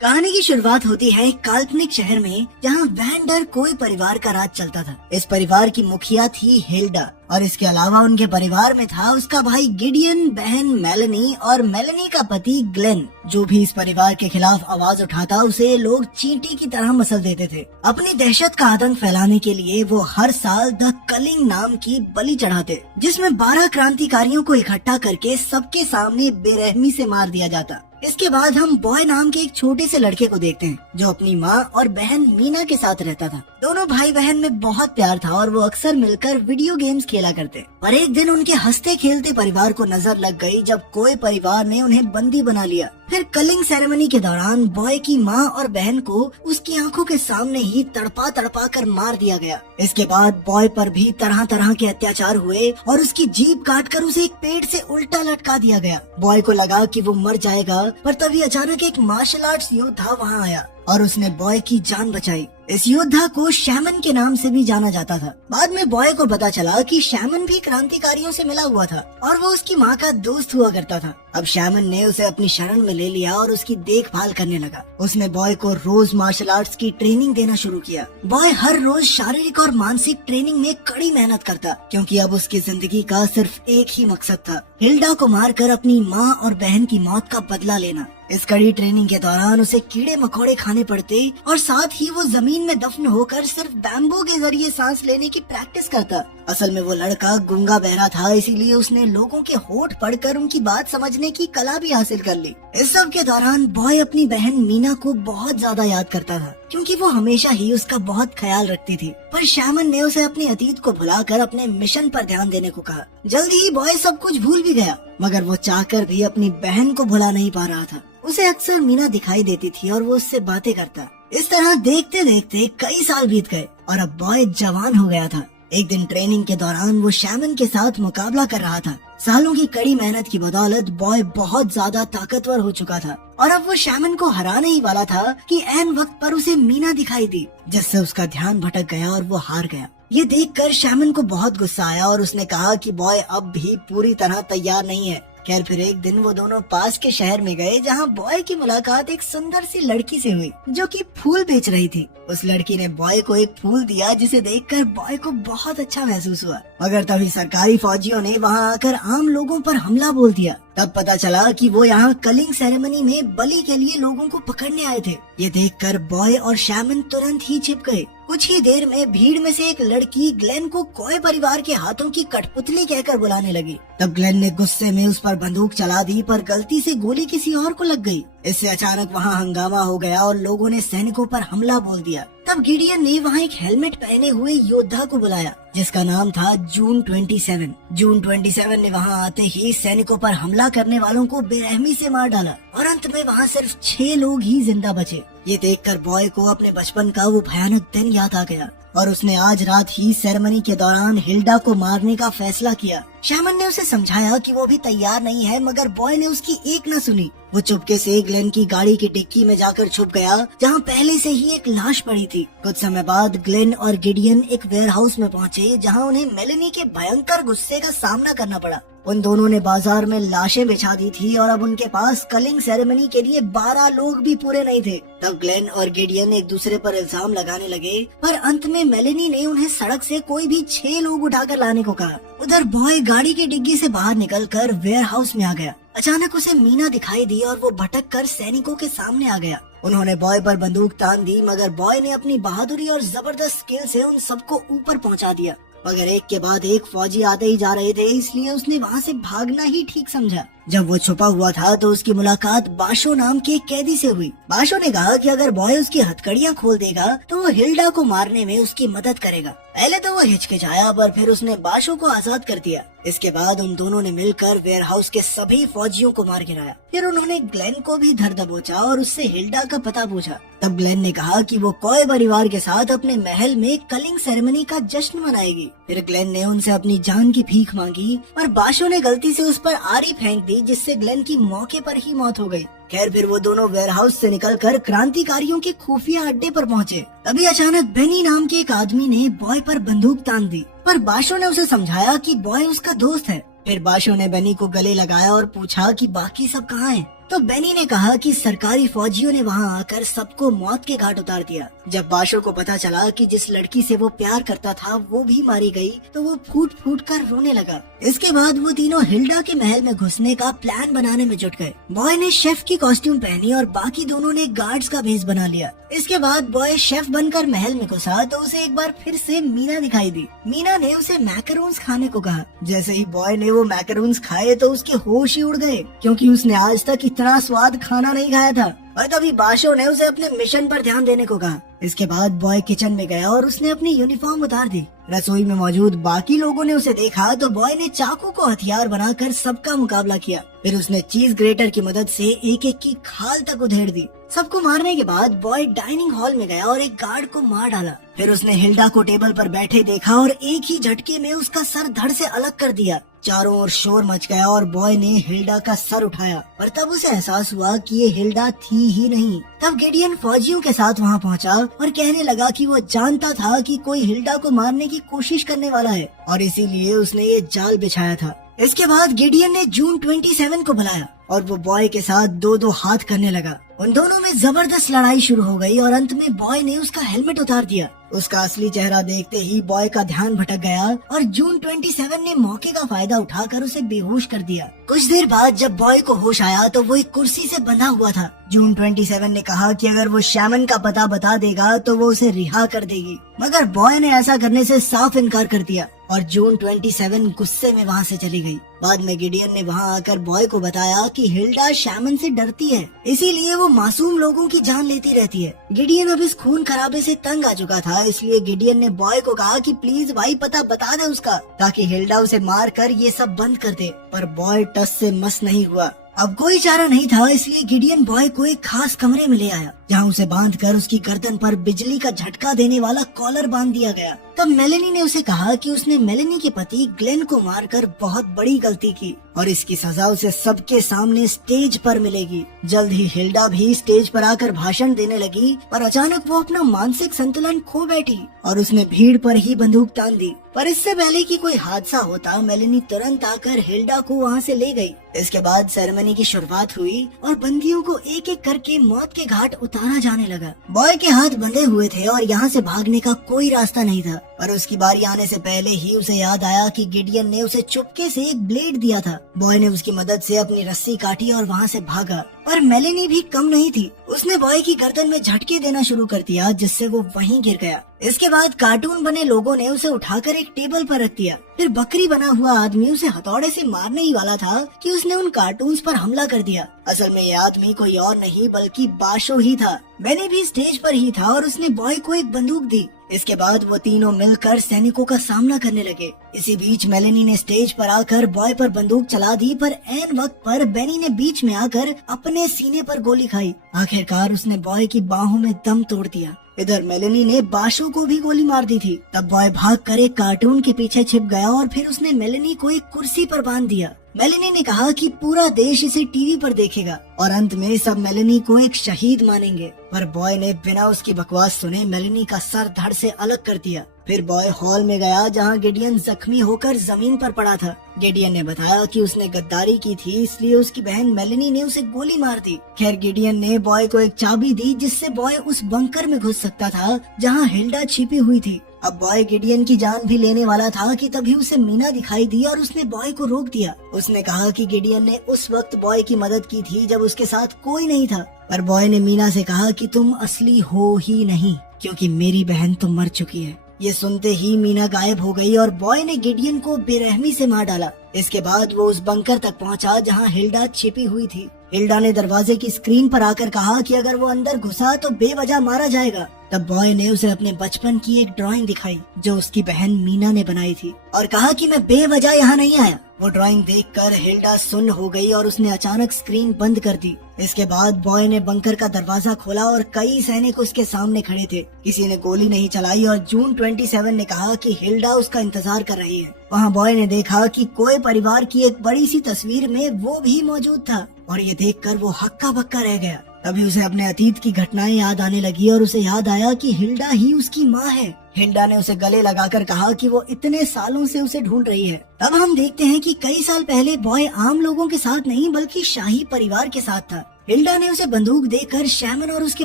कहानी की शुरुआत होती है एक काल्पनिक शहर में जहाँ वैंडर कोई परिवार का राज चलता था। इस परिवार की मुखिया थी हिल्डा और इसके अलावा उनके परिवार में था उसका भाई गिडियन, बहन मेलेनी और मेलेनी का पति ग्लेन। जो भी इस परिवार के खिलाफ आवाज उठाता उसे लोग चींटी की तरह मसल देते थे। अपनी दहशत का आतंक फैलाने के लिए वो हर साल द कलिंग नाम की बलि चढ़ाते, जिसमें 12 क्रांतिकारियों को इकट्ठा करके सबके सामने बेरहमी से मार दिया जाता। इसके बाद हम बॉय नाम के एक छोटे से लड़के को देखते हैं जो अपनी माँ और बहन मीना के साथ रहता था। दोनों भाई बहन में बहुत प्यार था और वो अक्सर मिलकर वीडियो गेम्स खेला करते। पर एक दिन उनके हंसते खेलते परिवार को नजर लग गई जब कोई परिवार ने उन्हें बंदी बना लिया। फिर कलिंग सेरेमनी के दौरान बॉय की माँ और बहन को उसकी आंखों के सामने ही तड़पा तड़पा कर मार दिया गया। इसके बाद बॉय पर भी तरह तरह के अत्याचार हुए और उसकी जीभ काटकर उसे एक पेड़ से उल्टा लटका दिया गया। बॉय को लगा कि वो मर जाएगा, पर तभी अचानक एक मार्शल आर्ट्स योद्धा वहाँ आया और उसने बॉय की जान बचाई। इस योद्धा को शैमन के नाम से भी जाना जाता था। बाद में बॉय को पता चला कि शैमन भी क्रांतिकारियों से मिला हुआ था और वो उसकी माँ का दोस्त हुआ करता था। अब शैमन ने उसे अपनी शरण में ले लिया और उसकी देखभाल करने लगा। उसने बॉय को रोज मार्शल आर्ट्स की ट्रेनिंग देना शुरू किया। बॉय हर रोज शारीरिक और मानसिक ट्रेनिंग में कड़ी मेहनत करता, क्योंकि अब उसकी जिंदगी का सिर्फ एक ही मकसद था, हिल्डा को मारकर अपनी माँ और बहन की मौत का बदला लेना। इस कड़ी ट्रेनिंग के दौरान उसे कीड़े मकोड़े खाने पड़ते और साथ ही वो जमीन में दफन होकर सिर्फ बैम्बू के जरिए सांस लेने की प्रैक्टिस करता। असल में वो लड़का गूंगा बहरा था, इसीलिए उसने लोगों के होठ पढ़कर उनकी बात समझने की कला भी हासिल कर ली। इस सब के दौरान बॉय अपनी बहन मीना को बहुत ज्यादा याद करता था, क्योंकि वो हमेशा ही उसका बहुत ख्याल रखती थी। पर शैमन ने उसे अपने अतीत को भुलाकर अपने मिशन पर ध्यान देने को कहा। जल्दी ही बॉय सब कुछ भूल भी गया, मगर वो चाहकर भी अपनी बहन को भुला नहीं पा रहा था। उसे अक्सर मीना दिखाई देती थी और वो उससे बातें करता। इस तरह देखते देखते कई साल बीत गए और अब बॉय जवान हो गया था। एक दिन ट्रेनिंग के दौरान वो शैमन के साथ मुकाबला कर रहा था। सालों की कड़ी मेहनत की बदौलत बॉय बहुत ज्यादा ताकतवर हो चुका था और अब वो शैमन को हराने ही वाला था कि ऐन वक्त पर उसे मीना दिखाई दी, जिससे उसका ध्यान भटक गया और वो हार गया। ये देखकर शैमन को बहुत गुस्सा आया और उसने कहा कि बॉय अब भी पूरी तरह तैयार नहीं है। खैर फिर एक दिन वो दोनों पास के शहर में गए, जहाँ बॉय की मुलाकात एक सुंदर सी लड़की से हुई जो कि फूल बेच रही थी। उस लड़की ने बॉय को एक फूल दिया, जिसे देखकर बॉय को बहुत अच्छा महसूस हुआ। मगर तभी सरकारी फौजियों ने वहाँ आकर आम लोगों पर हमला बोल दिया। तब पता चला कि वो यहाँ कलिंग सेरेमनी में बलि के लिए लोगों को पकड़ने आए थे। ये देखकर बॉय और शैमन तुरंत ही छिप गए। कुछ ही देर में भीड़ में से एक लड़की ग्लेन को कोय परिवार के हाथों की कठपुतली कहकर बुलाने लगी। तब ग्लेन ने गुस्से में उस पर बंदूक चला दी, पर गलती से गोली किसी और को लग गई। इससे अचानक वहाँ हंगामा हो गया और लोगों ने सैनिकों पर हमला बोल दिया। तब गिडियन ने वहाँ एक हेलमेट पहने हुए योद्धा को बुलाया, जिसका नाम था जून 27। जून 27 ने वहाँ आते ही सैनिकों पर हमला करने वालों को बेरहमी से मार डाला और अंत में वहाँ सिर्फ 6 लोग ही जिंदा बचे। ये देखकर बॉय को अपने बचपन का वो भयानक दिन याद आ गया और उसने आज रात ही सेरेमनी के दौरान हिल्डा को मारने का फैसला किया। शैमन ने उसे समझाया कि वो भी तैयार नहीं है, मगर बॉय ने उसकी एक न सुनी। वो चुपके से ग्लेन की गाड़ी की डिक्की में जाकर छुप गया, जहाँ पहले से ही एक लाश पड़ी थी। कुछ समय बाद ग्लेन और गिडियन एक वेयरहाउस में पहुँचे, जहाँ उन्हें मेलेनी के भयंकर गुस्से का सामना करना पड़ा। उन दोनों ने बाजार में लाशें बिछा दी थी और अब उनके पास कलिंग सेरेमनी के लिए 12 लोग भी पूरे नहीं थे। तब ग्लेन और गिडियन एक दूसरे पर इल्जाम लगाने लगे, पर अंत में मेलेनी ने उन्हें सड़क से कोई भी 6 लोग उठाकर लाने को कहा। उधर बॉय गाड़ी की डिग्गी से बाहर निकलकर वेयरहाउस में आ गया। अचानक उसे मीना दिखाई दी और वो भटक कर सैनिकों के सामने आ गया। उन्होंने बॉय पर बंदूक तान दी, मगर बॉय ने अपनी बहादुरी और जबरदस्त स्किल से उन सबको ऊपर पहुंचा दिया। मगर एक के बाद एक फौजी आते ही जा रहे थे, इसलिए उसने वहाँ से भागना ही ठीक समझा। जब वो छुपा हुआ था तो उसकी मुलाकात बाशो नाम के एक कैदी से हुई। बाशो ने कहा कि अगर बॉय उसकी हथकड़ियाँ खोल देगा तो वो हिल्डा को मारने में उसकी मदद करेगा। पहले तो वो हिचकिचाया, पर फिर उसने बाशो को आजाद कर दिया। इसके बाद उन दोनों ने मिलकर वेयरहाउस के सभी फौजियों को मार गिराया। फिर उन्होंने ग्लेन को भी धर दबोचा और उससे हिल्डा का पता पूछा। तब ग्लेन ने कहा कि वो कोय परिवार के साथ अपने महल में कलिंग सेरेमनी का जश्न मनाएगी। फिर ग्लेन ने उनसे अपनी जान की भीख मांगी, पर बाशो ने गलती से उस पर आरी फेंक दी, जिससे ग्लेन की मौके पर ही मौत हो गई। खैर फिर वो दोनों वेयरहाउस से निकलकर क्रांतिकारियों के खुफिया अड्डे पर पहुंचे। तभी अचानक बेनी नाम के एक आदमी ने बॉय पर बंदूक तान दी, पर बाशो ने उसे समझाया कि बॉय उसका दोस्त है। फिर बाशो ने बेनी को गले लगाया और पूछा कि बाकी सब कहाँ हैं। तो बेनी ने कहा कि सरकारी फौजियों ने वहाँ आकर सबको मौत के घाट उतार दिया। जब बाशो को पता चला कि जिस लड़की से वो प्यार करता था वो भी मारी गई तो वो फूट फूट कर रोने लगा। इसके बाद वो तीनों हिल्डा के महल में घुसने का प्लान बनाने में जुट गए। बॉय ने शेफ की कॉस्ट्यूम पहनी और बाकी दोनों ने गार्ड्स का भेष बना लिया। इसके बाद बॉय शेफ बनकर महल में घुसा तो उसे एक बार फिर से मीना दिखाई दी। मीना ने उसे मैकरोन्स खाने को कहा। जैसे ही बॉय ने वो मैकरोन्स खाए तो उसके होश ही उड़ गए, क्योंकि उसने आज तक इतना स्वाद खाना नहीं खाया था। और तभी बाशो ने उसे अपने मिशन पर ध्यान देने को कहा। इसके बाद बॉय किचन में गया और उसने अपनी यूनिफॉर्म उतार दी। रसोई में मौजूद बाकी लोगों ने उसे देखा तो बॉय ने चाकू को हथियार बनाकर सबका मुकाबला किया। फिर उसने चीज ग्रेटर की मदद से एक एक की खाल तक उधेड़ दी। सबको मारने के बाद बॉय डाइनिंग हॉल में गया और एक गार्ड को मार डाला। फिर उसने हिल्डा को टेबल पर बैठे देखा और एक ही झटके में उसका सर धड़ से अलग कर दिया। चारों ओर शोर मच गया और बॉय ने हिल्डा का सर उठाया, पर तब उसे एहसास हुआ कि ये हिल्डा थी ही नहीं। तब गिडियन फौजियों के साथ वहाँ पहुँचा और कहने लगा कि वो जानता था कि कोई हिल्डा को मारने की कोशिश करने वाला है और इसीलिए उसने ये जाल बिछाया था। इसके बाद गिडियन ने जून 27 को बुलाया और वो बॉय के साथ दो दो हाथ करने लगा। उन दोनों में जबरदस्त लड़ाई शुरू हो गई और अंत में बॉय ने उसका हेलमेट उतार दिया। उसका असली चेहरा देखते ही बॉय का ध्यान भटक गया और जून 27 ने मौके का फायदा उठाकर उसे बेहोश कर दिया। कुछ देर बाद जब बॉय को होश आया तो वो एक कुर्सी से बंधा हुआ था। जून 27 ने कहा कि अगर वो शैमन का पता बता देगा तो वो उसे रिहा कर देगी, मगर बॉय ने ऐसा करने से साफ इनकार कर दिया और जून 27 गुस्से में वहाँ से चली गई। बाद में गिडियन ने वहाँ आकर बॉय को बताया कि हिल्डा शैमन से डरती है, इसीलिए वो मासूम लोगों की जान लेती रहती है। गिडियन अब इस खून खराबे से तंग आ चुका था, इसलिए गिडियन ने बॉय को कहा कि प्लीज भाई पता बता दे उसका, ताकि हिल्डा उसे मार कर ये सब बंद कर दे। पर बॉय टस से मस नहीं हुआ। अब कोई चारा नहीं था, इसलिए गिडियन बॉय को एक खास कमरे में ले आया, जहाँ उसे बांधकर उसकी गर्दन पर बिजली का झटका देने वाला कॉलर बांध दिया गया। तब मेलेनी ने उसे कहा कि उसने मेलेनी के पति ग्लेन को मारकर बहुत बड़ी गलती की और इसकी सजा उसे सबके सामने स्टेज पर मिलेगी। जल्द ही हिल्डा भी स्टेज पर आकर भाषण देने लगी, पर अचानक वो अपना मानसिक संतुलन खो बैठी और उसने भीड़ पर ही बंदूक तान दी। पर इससे पहले कि कोई हादसा होता, मेलेनी तुरंत आकर हिल्डा को वहाँ से ले गई। इसके बाद सेरेमनी की शुरुआत हुई और बंदियों को एक एक करके मौत के घाट उतारा जाने लगा। बॉय के हाथ बंधे हुए थे और यहाँ से भागने का कोई रास्ता नहीं था, पर उसकी बारी आने से पहले ही उसे याद आया कि गिडियन ने उसे चुपके से एक ब्लेड दिया था। बॉय ने उसकी मदद से अपनी रस्सी काटी और वहाँ से भागा, पर मेलेनी भी कम नहीं थी। उसने बॉय की गर्दन में झटके देना शुरू कर दिया, जिससे वो वहीं गिर गया। इसके बाद कार्टून बने लोगों ने उसे उठाकर एक टेबल पर रख दिया। फिर बकरी बना हुआ आदमी उसे हथौड़े से मारने ही वाला था कि उसने उन कार्टून्स पर हमला कर दिया। असल में ये आदमी कोई और नहीं बल्कि बाशो ही था। मैंने भी स्टेज पर ही था और उसने बॉय को एक बंदूक दी। इसके बाद वो तीनों मिलकर सैनिकों का सामना करने लगे। इसी बीच मेलेनी ने स्टेज पर आकर बॉय पर बंदूक चला दी, पर ऐन वक्त पर बेनी ने बीच में आकर अपने सीने पर गोली खाई। आखिरकार उसने बॉय की बाहों में दम तोड़ दिया। इधर मेलेनी ने बाशो को भी गोली मार दी थी। तब बॉय भागकर एक कार्टून के पीछे छिप गया और फिर उसने मेलेनी को एक कुर्सी पर बांध दिया। मेलेनी ने कहा कि पूरा देश इसे टीवी पर देखेगा और अंत में सब मेलेनी को एक शहीद मानेंगे। पर बॉय ने बिना उसकी बकवास सुने मेलेनी का सर धड़ से अलग कर दिया। फिर बॉय हॉल में गया, जहां गिडियन जख्मी होकर जमीन पर पड़ा था। गिडियन ने बताया कि उसने गद्दारी की थी, इसलिए उसकी बहन मेलेनी ने उसे गोली मार दी। खैर गिडियन ने बॉय को एक चाबी दी, जिससे बॉय उस बंकर में घुस सकता था जहां हिल्डा छिपी हुई थी। अब बॉय गिडियन की जान भी लेने वाला था कि तभी उसे मीना दिखाई दी और उसने बॉय को रोक दिया। उसने कहा कि गिडियन ने उस वक्त बॉय की मदद की थी जब उसके साथ कोई नहीं था। पर बॉय ने मीना से कहा कि तुम असली हो ही नहीं, क्योंकि मेरी बहन तो मर चुकी है। ये सुनते ही मीना गायब हो गई और बॉय ने गिडियन को बेरहमी से मार डाला। इसके बाद वो उस बंकर तक पहुंचा जहां हिल्डा छिपी हुई थी। हिल्डा ने दरवाजे की स्क्रीन पर आकर कहा कि अगर वो अंदर घुसा तो बेवजह मारा जाएगा। तब बॉय ने उसे अपने बचपन की एक ड्राइंग दिखाई जो उसकी बहन मीना ने बनाई थी और कहा कि मैं बेवजह यहाँ नहीं आया। वो ड्राइंग देखकर हिल्डा सुन्न हो गई और उसने अचानक स्क्रीन बंद कर दी। इसके बाद बॉय ने बंकर का दरवाजा खोला और कई सैनिक उसके सामने खड़े थे। किसी ने गोली नहीं चलाई और जून 27 ने कहा कि हिल्डा उसका इंतजार कर रही है। वहाँ बॉय ने देखा कि कोई परिवार की एक बड़ी सी तस्वीर में वो भी मौजूद था और ये देखकर वो हक्का बक्का रह गया। तभी उसे अपने अतीत की घटनाएं याद आने लगी और उसे याद आया कि हिल्डा ही उसकी माँ है। हिल्डा ने उसे गले लगाकर कहा कि वो इतने सालों से उसे ढूंढ रही है। तब हम देखते हैं कि कई साल पहले बॉय आम लोगों के साथ नहीं बल्कि शाही परिवार के साथ था। हिल्डा ने उसे बंदूक देकर शैमन और उसके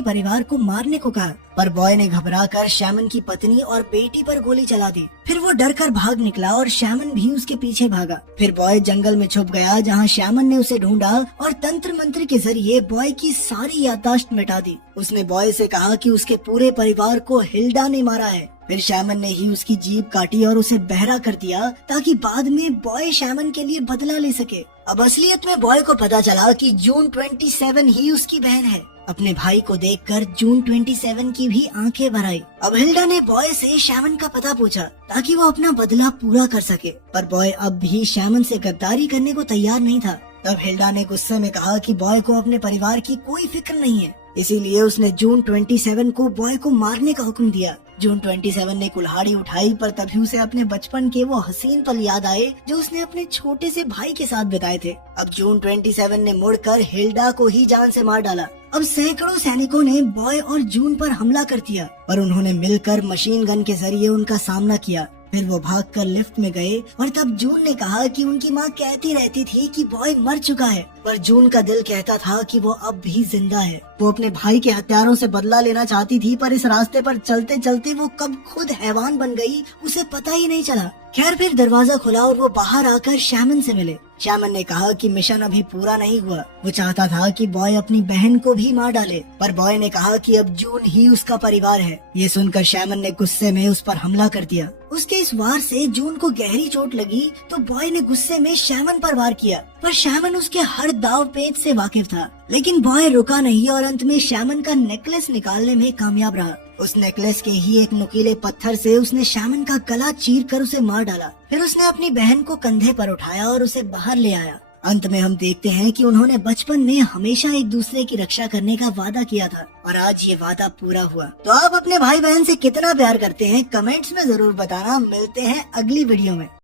परिवार को मारने को कहा, पर बॉय ने घबराकर शैमन की पत्नी और बेटी पर गोली चला दी। फिर वो डरकर भाग निकला और शैमन भी उसके पीछे भागा। फिर बॉय जंगल में छुप गया जहाँ शैमन ने उसे ढूंढा और तंत्र मंत्र के जरिए बॉय की सारी याददाश्त मिटा दी। उसने बॉय से कहा कि उसके पूरे परिवार को हिल्डा ने मारा है। फिर शैमन ने ही उसकी जीभ काटी और उसे बहरा कर दिया ताकि बाद में बॉय शैमन के लिए बदला ले सके। अब असलियत में बॉय को पता चला कि जून 27 ही उसकी बहन है। अपने भाई को देखकर जून 27 की भी आंखें भर आई। अब हिल्डा ने बॉय से शैमन का पता पूछा ताकि वो अपना बदला पूरा कर सके, पर बॉय अब भी शैमन से गद्दारी करने को तैयार नहीं था। तब हिल्डा ने गुस्से में कहा कि बॉय को अपने परिवार की कोई फिक्र नहीं है, इसीलिए उसने जून 27 को बॉय को मारने का हुक्म दिया। जून 27 ने कुल्हाड़ी उठाई, पर तभी उसे अपने बचपन के वो हसीन पल याद आए जो उसने अपने छोटे से भाई के साथ बिताए थे। अब जून 27 ने मुड़कर हिल्डा को ही जान से मार डाला। अब सैकड़ों सैनिकों ने बॉय और जून पर हमला कर दिया, पर उन्होंने मिलकर मशीन गन के जरिए उनका सामना किया। फिर वो भागकर लिफ्ट में गए और तब जून ने कहा कि उनकी माँ कहती रहती थी कि बॉय मर चुका है, पर जून का दिल कहता था कि वो अब भी जिंदा है। वो अपने भाई के हत्यारों से बदला लेना चाहती थी, पर इस रास्ते पर चलते चलते वो कब खुद हैवान बन गई उसे पता ही नहीं चला। खैर फिर दरवाजा खुला और वो बाहर आकर शैमन से मिले। शैमन ने कहा कि मिशन अभी पूरा नहीं हुआ। वो चाहता था कि बॉय अपनी बहन को भी मार डाले, पर बॉय ने कहा कि अब जून ही उसका परिवार है। ये सुनकर शैमन ने गुस्से में उस पर हमला कर दिया। उसके इस वार से जून को गहरी चोट लगी तो बॉय ने गुस्से में शैमन पर वार किया, पर शैमन उसके हर दाव पेच से वाकिफ था। लेकिन बॉय रुका नहीं और अंत में शैमन का नेकलेस निकालने में कामयाब रहा। उस नेकलेस के ही एक नुकीले पत्थर से उसने शैमन का गला चीर कर उसे मार डाला। फिर उसने अपनी बहन को कंधे पर उठाया और उसे बाहर ले आया। अंत में हम देखते हैं कि उन्होंने बचपन में हमेशा एक दूसरे की रक्षा करने का वादा किया था और आज ये वादा पूरा हुआ। तो आप अपने भाई बहन से कितना प्यार करते हैं कमेंट्स में जरूर बताना। मिलते हैं अगली वीडियो में।